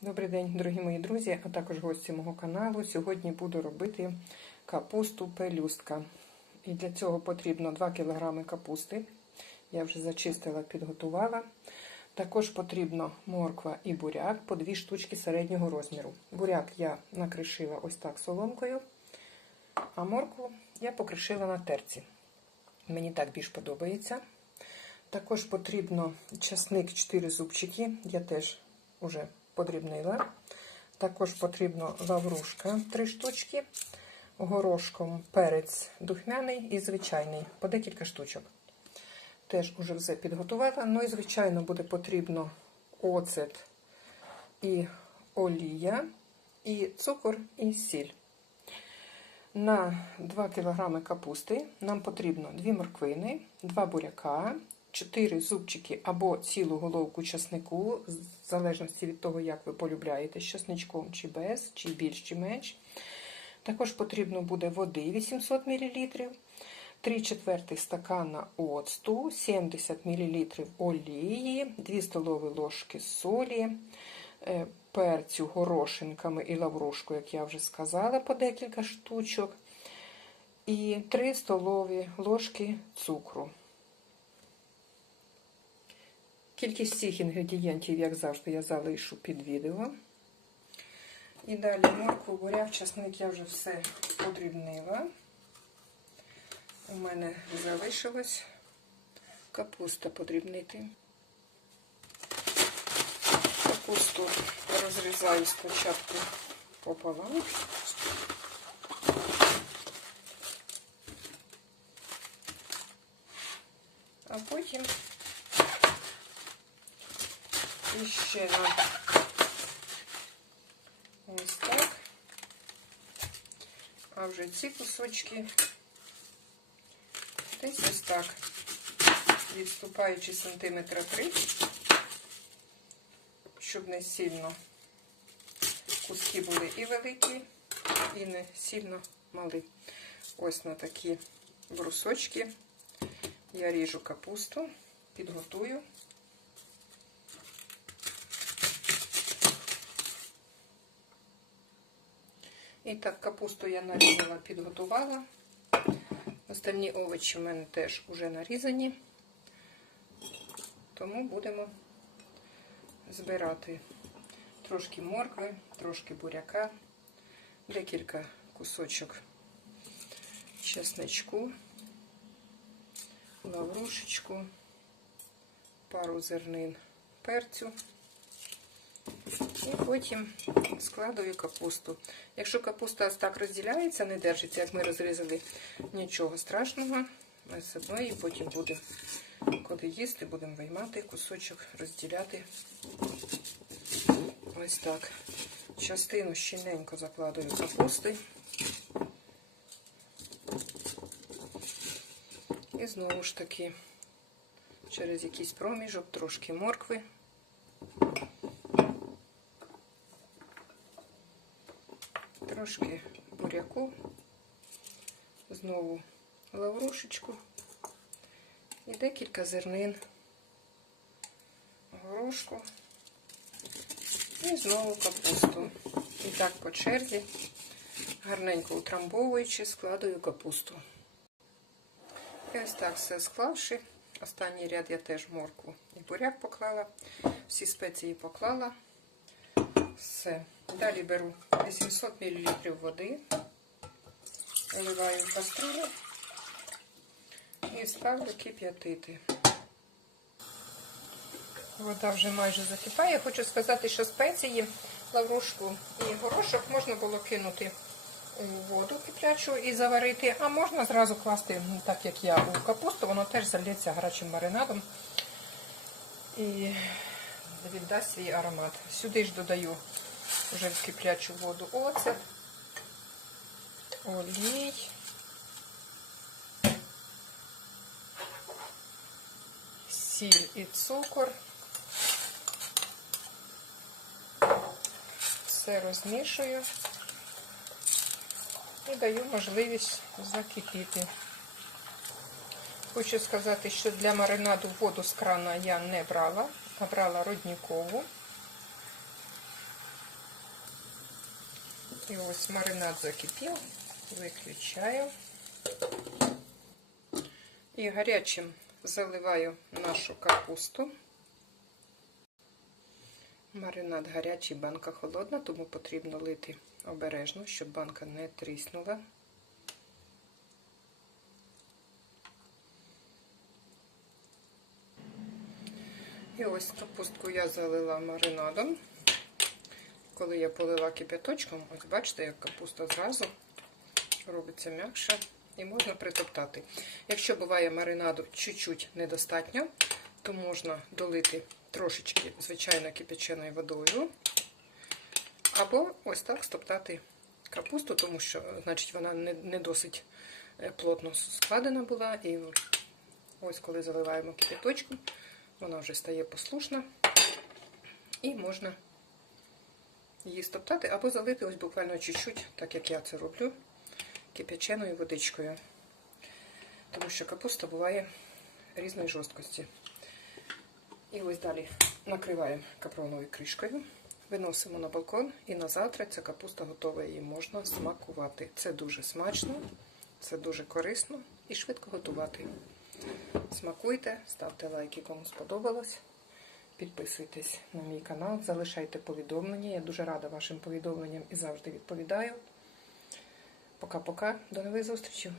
Добрий день, дорогі мої друзі, а також гості мого каналу. Сьогодні буду робити капусту пелюстка. І для цього потрібно 2 кг капусти. Я вже зачистила, підготувала. Також потрібно морква і буряк по 2 штучки середнього розміру. Буряк я накришила ось так соломкою, а моркву я покришила на терці. Мені так більш подобається. Також потрібно часник 4 зубчики, я теж уже подрібнила. Також потрібно лаврушка 3 штучки, горошком перець духмяний і звичайний, по декілька штучок. Теж уже все підготувала. Ну і, звичайно, буде потрібно оцет і олія, і цукор, і сіль. На 2 кг капусти нам потрібно 2 морквини, 2 буряка, 4 зубчики або цілу головку часнику, в залежності від того, як ви полюбляєте, з часничком чи без, чи більш, чи менш. Також потрібно буде води 800 мл, 3 четверти стакана оцту, 70 мл олії, 2 столові ложки солі, е, перцю горошинками і лаврушку, як я вже сказала, по декілька штучок, і 3 столові ложки цукру. Кількість цих інгредієнтів, як завжди, я залишу під відео. І далі моркву, буряк, часник я вже все подрібнила. У мене залишилось капуста подрібнити. Капусту розрізаю спочатку пополам. А потім і ще на ось так. А вже ці кусочки десь ось так, відступаючи сантиметра три, щоб не сильно куски були і великі, і не сильно малі. Ось на такі брусочки я ріжу капусту, підготую. І так, капусту я нарізала, підготувала. Остальні овочі в мене теж вже нарізані, тому будемо збирати трошки моркви, трошки буряка, декілька кусочок чесничку, лаврушечку, пару зернин перцю. І потім складую капусту. Якщо капуста так розділяється, не держиться, як ми розрізали, нічого страшного. Ми все одно її потім будемо, коли їсти, будемо виймати кусочок, розділяти. Ось так. Частину щільненько закладую капусти. І знову ж таки, через якийсь проміжок, трошки моркви. Трошки буряку, знову лаврушечку і декілька зернин, горошку і знову капусту. І так по черзі, гарненько утрамбовуючи, складую капусту. І ось так все склавши. Останній ряд я теж моркву і буряк поклала, всі спеції поклала. Все. Далі беру 800 мл води, виливаю в каструлю і ставлю кип'ятити. Вода вже майже закипає. Хочу сказати, що спеції, лаврушку і горошок можна було кинути у воду киплячу і заварити, а можна зразу класти, так як я, у капусту, воно теж зальється гарячим маринадом і віддасть свій аромат. Сюди ж додаю вже в воду оцет, олій. Сіль і цукор. Все розмішую і даю можливість закипіти. Хочу сказати, що для маринаду воду з крана я не брала, а брала роднікову. І ось маринад закипів, виключаю. І гарячим заливаю нашу капусту. Маринад гарячий, банка холодна, тому потрібно лити обережно, щоб банка не тріснула. І ось капустку я залила маринадом. Коли я полила кип'яточком, ось бачите, як капуста зразу робиться м'якша і можна притоптати. Якщо буває маринаду чуть-чуть недостатньо, то можна долити трошечки, звичайно, кипяченою водою. Або ось так стоптати капусту, тому що, значить, вона не, не досить е, плотно складена була. І ось коли заливаємо кипяточком, вона вже стає послушна. І можна її стоптати, або залити ось буквально чуть-чуть, так як я це роблю, кип'яченою водичкою. Тому що капуста буває різної жорсткості. І ось далі накриваємо капроновою кришкою, виносимо на балкон, і на завтра ця капуста готова, її можна смакувати. Це дуже смачно, це дуже корисно і швидко готувати. Смакуйте, ставте лайки, кому сподобалось. Підписуйтесь на мій канал, залишайте повідомлення. Я дуже рада вашим повідомленням і завжди відповідаю. Пока-пока, до нових зустрічей!